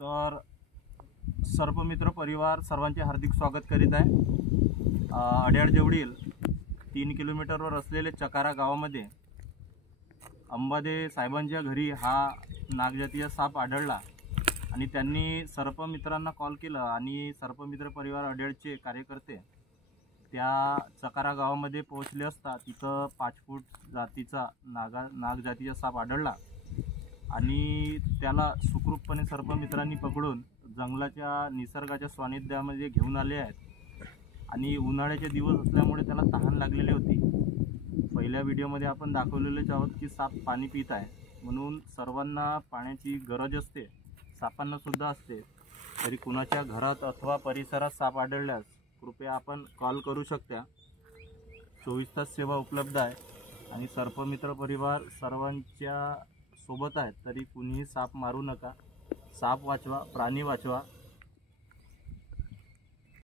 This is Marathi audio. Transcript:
तर सर्पमित्र परिवार सर्वांचे हार्दिक स्वागत करीत आहे। अड्याळ जवळील 3 किलोमीटरवर असलेले चकारा गावामध्ये अंबादे साहेबांच्या घरी हा नागजातीय साप आढळला आणि त्यांनी सर्पमित्रांना कॉल केला आणि सर्पमित्र परिवार अड्याळचे कार्यकर्ते त्या चकारा गावामध्ये पोहोचले असता तिथं 5 फूट जातीचा नागजातीचा साप आढळला आणि त्याला सुखरूपपणे सर्पमित्रांनी पकडून जंगलाच्या निसर्गाच्या सानिध्यामध्ये घेऊन आले आहेत। आणि उन्हाळ्याचे दिवस असल्यामुळे त्याला तहान लागलेली होती। पहिल्या व्हिडिओमध्ये आपण दाखवलेलेच आहोत की साप पाणी पित आहे, म्हणून सर्वांना पाण्याची गरज असते, सापांना सुद्धा असते। तरी कुणाच्या घरात अथवा परिसरात साप आढळल्यास कृपया आपण कॉल करू शकता। 24 तास सेवा उपलब्ध आहे आणि सर्पमित्र परिवार सर्वांच्या सोबत आहेत। तरी कुणीही साप मारू नका, साप वाचवा, प्राणी वाचवा।